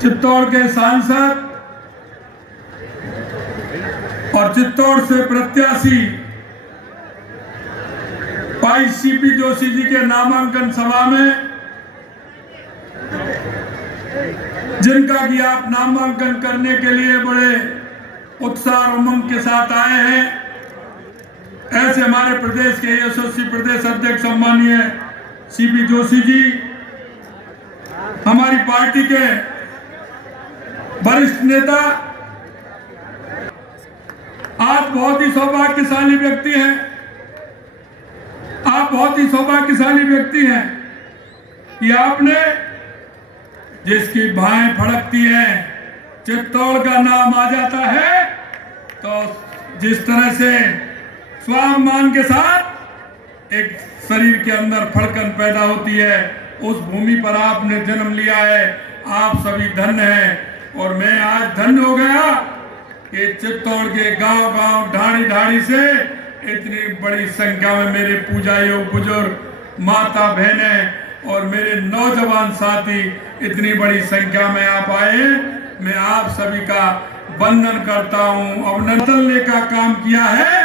चित्तौड़ के सांसद और चित्तौड़ से प्रत्याशी भाई सीपी जोशी जी के नामांकन सभा में जिनका कि आप नामांकन करने के लिए बड़े उत्साह और उमंग के साथ आए हैं, ऐसे हमारे प्रदेश के यशस्वी प्रदेश अध्यक्ष सम्मानीय सीपी जोशी जी, हमारी पार्टी के वरिष्ठ नेता, आप बहुत ही सौभाग्यशाली व्यक्ति हैं। आप बहुत ही सौभाग्यशाली व्यक्ति हैं कि आपने जिसकी बाहें फड़कती हैं, चित्तौड़ का नाम आ जाता है तो जिस तरह से स्वाभिमान के साथ एक शरीर के अंदर फड़कन पैदा होती है, उस भूमि पर आपने जन्म लिया है। आप सभी धन्य हैं और मैं आज धन्य हो गया कि चित्तौड़ के गांव-गांव, ढाणी-ढाणी से इतनी बड़ी संख्या में मेरे पूजा योग बुजुर्ग, माता बहनें और मेरे नौजवान साथी इतनी बड़ी संख्या में आप आए। मैं आप सभी का वंदन करता हूं। अभिनंदन का काम किया है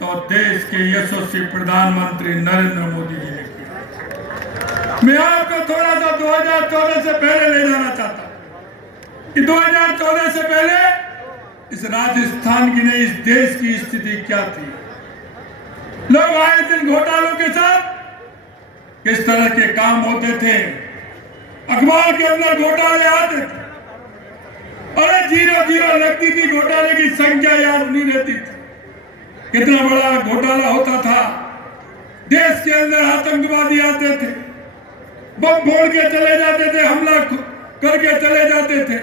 तो देश के यशस्वी प्रधानमंत्री नरेंद्र मोदी जी ने किया। मैं आपको थोड़ा सा 2014 से पहले ले जाना चाहता हूं कि 2014 से पहले इस राजस्थान की नहीं, इस देश की स्थिति क्या थी। लोग आए दिन घोटालों के साथ किस तरह के काम होते थे, अखबार के अंदर घोटाले आते थे, अरे 0-0 लगती थी, घोटाले की संख्या याद नहीं रहती थी। कितना बड़ा घोटाला होता था। देश के अंदर आतंकवादी आते थे, बम फोड़ के चले जाते थे, हमला करके चले जाते थे।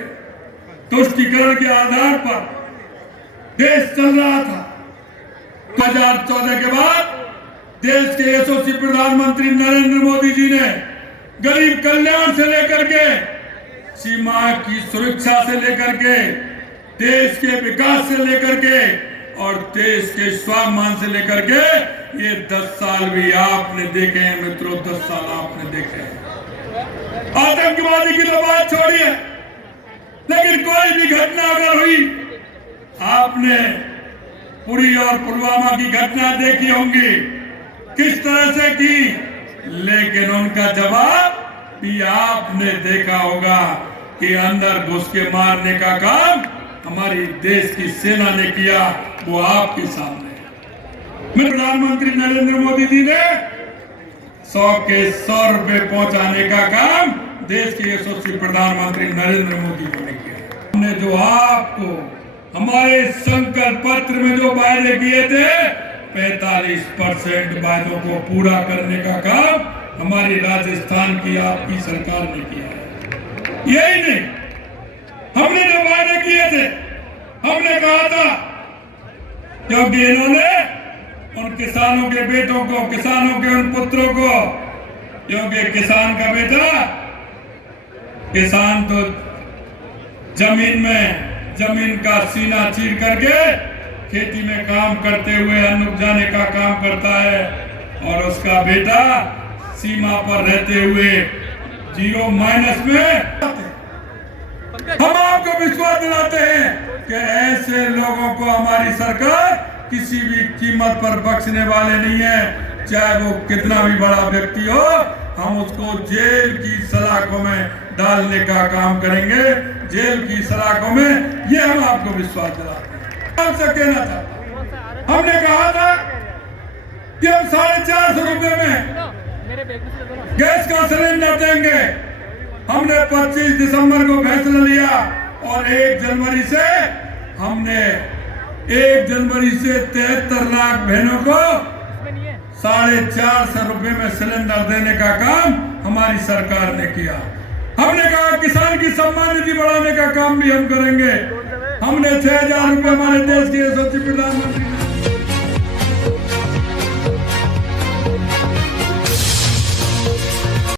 तुष्टीकरण के आधार पर देश चल रहा था। 2014 के बाद देश के यशस्वी प्रधानमंत्री नरेंद्र मोदी जी ने गरीब कल्याण से लेकर के सीमा की सुरक्षा से लेकर के देश के विकास से लेकर के और देश के स्वाभिमान से लेकर के ये 10 साल भी आपने देखे हैं मित्रों, 10 साल आपने देखे हैं। आतंकवादी की तो बात छोड़िए, लेकिन कोई भी घटना अगर हुई, आपने पुरी और पुलवामा की घटना देखी होंगी किस तरह से की, लेकिन उनका जवाब भी आपने देखा होगा कि अंदर घुस के मारने का काम हमारी देश की सेना ने किया, वो आपके सामने। प्रधानमंत्री नरेंद्र मोदी जी ने 100 के 100 रुपए पहुंचाने का काम देश के यशस्वी प्रधानमंत्री नरेंद्र मोदी जी ने किया। हमने जो आपको हमारे संकल्प पत्र में जो वायदे किए थे, 45% वायदों को पूरा करने का काम हमारी राजस्थान की आपकी सरकार ने किया है। यही नहीं, हमने जो वायदे किए थे, हमने कहा था क्योंकि इन्होंने उन किसानों के बेटों को, किसानों के उन पुत्रों को, क्योंकि किसान का बेटा, किसान तो जमीन का सीना चीर करके खेती में काम करते हुए अन्न उपजाने का काम करता है और उसका बेटा सीमा पर रहते हुए 0 माइनस में। हम आपको विश्वास दिलाते हैं कि ऐसे लोगों को हमारी सरकार किसी भी कीमत पर बख्शने वाले नहीं है। चाहे वो कितना भी बड़ा व्यक्ति हो, हम उसको जेल की सलाखों में डालने का काम करेंगे, जेल की सलाखों में। ये हम आपको विश्वास दिलाते हैं। आपसे कहना था, हमने कहा था कि हम 450 रुपए में गैस का सिलेंडर देंगे। हमने 25 दिसंबर को फैसला लिया और 1 जनवरी से हमने 73 लाख बहनों को 450 रुपए में सिलेंडर देने का काम हमारी सरकार ने किया। हमने कहा किसान की सम्मान निधि बढ़ाने का काम भी हम करेंगे। हमने 6000 रुपए हमारे देश के यशस्वी प्रधानमंत्री